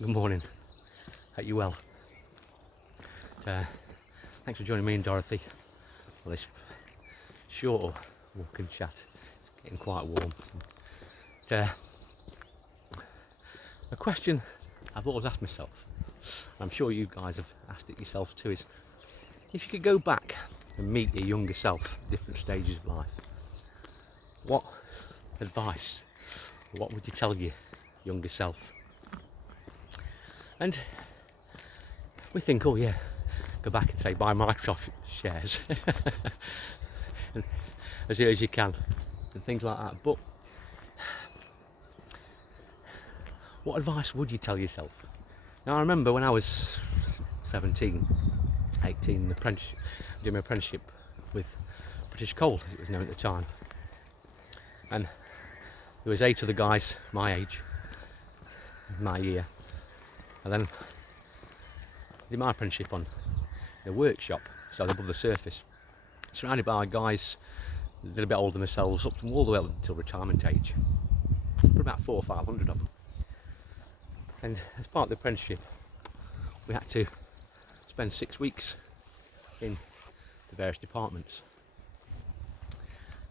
Good morning. Hope you're well. Thanks for joining me and Dorothy for this short walk and chat. It's getting quite warm. A question I've always asked myself, and I'm sure you guys have asked it yourselves too, is if you could go back and meet your younger self at different stages of life, what advice, what would you tell your younger self? And we think, oh yeah, go back and say buy Microsoft shares as early as you can and things like that. But what advice would you tell yourself? Now I remember when I was 17, 18, doing my apprenticeship with British Coal, it was known at the time. And there was 8 other guys my age, my year. And then I did my apprenticeship on the workshop, so above the surface, surrounded by guys a little bit older than themselves, up to all the way up until retirement age. For about 400 or 500 of them. And as part of the apprenticeship, we had to spend 6 weeks in the various departments,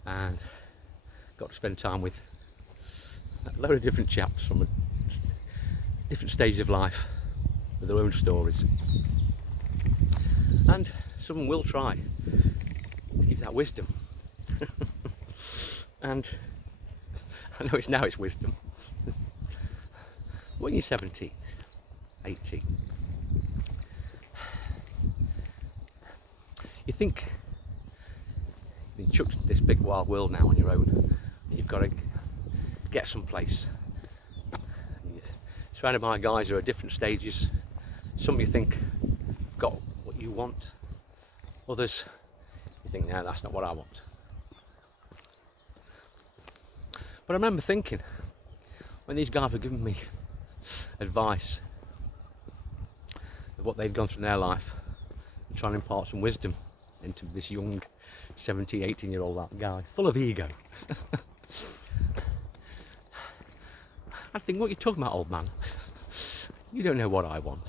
and got to spend time with a load of different chaps from different stages of life with their own stories, and someone will try to give that wisdom. And I know it's wisdom. When you're 17, 18, you think you've been chucked into this big wild world now on your own. You've got to get someplace. You're surrounded by guys who are at different stages. Some you think have got what you want. Others you think, no, that's not what I want. But I remember thinking, when these guys were giving me advice of what they'd gone through in their life, and trying to impart some wisdom into this young 17, 18-year-old guy, full of ego. I think, what are you talking about, old man? You don't know what I want.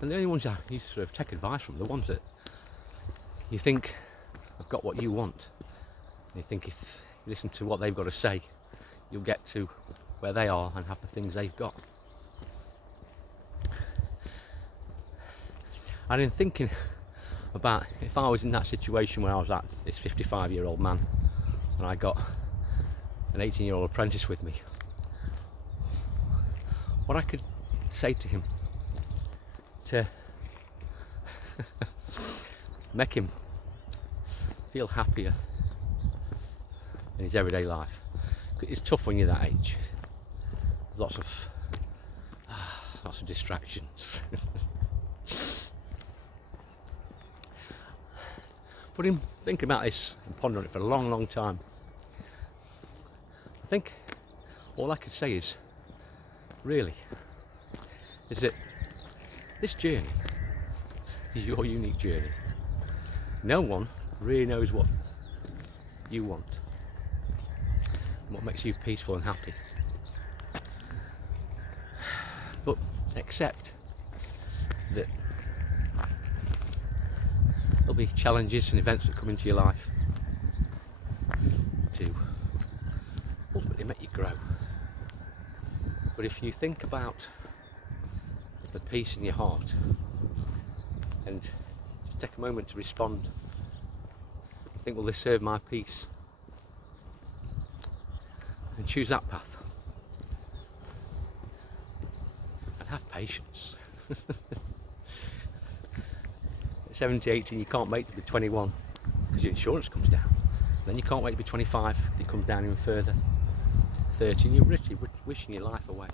And the only ones I used to sort of take advice from, the ones that you think have got what you want. And you think if you listen to what they've got to say, you'll get to where they are and have the things they've got. And in thinking about if I was in that situation where I was at this 55-year-old man and I got an 18-year-old apprentice with me, what I could say to him to make him feel happier in his everyday life. It's tough when you're that age. Lots of distractions. But in thinking about this and pondering it for a long, long time, I think all I could say is, really, is that this journey is your unique journey. No one really knows what you want, what makes you peaceful and happy. But accept that there'll be challenges and events that come into your life to ultimately make you grow. But if you think about the peace in your heart and just take a moment to respond, think, will this serve my peace? And choose that path. And have patience. At 17, 18, you can't wait to be 21 because your insurance comes down. And then you can't wait to be 25, it comes down even further. 30, and you're literally wishing your life away.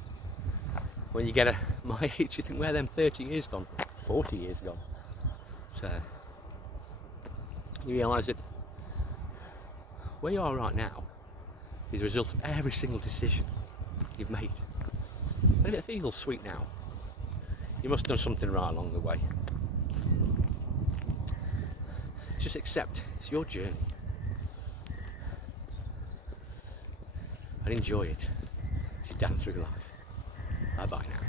When you get my age, you think, where them 30 years gone? 40 years gone. So you realise that where you are right now is the result of every single decision you've made. And if it feels sweet now, you must have done something right along the way. Just accept it's your journey and enjoy it as you dance through life. Bye bye now.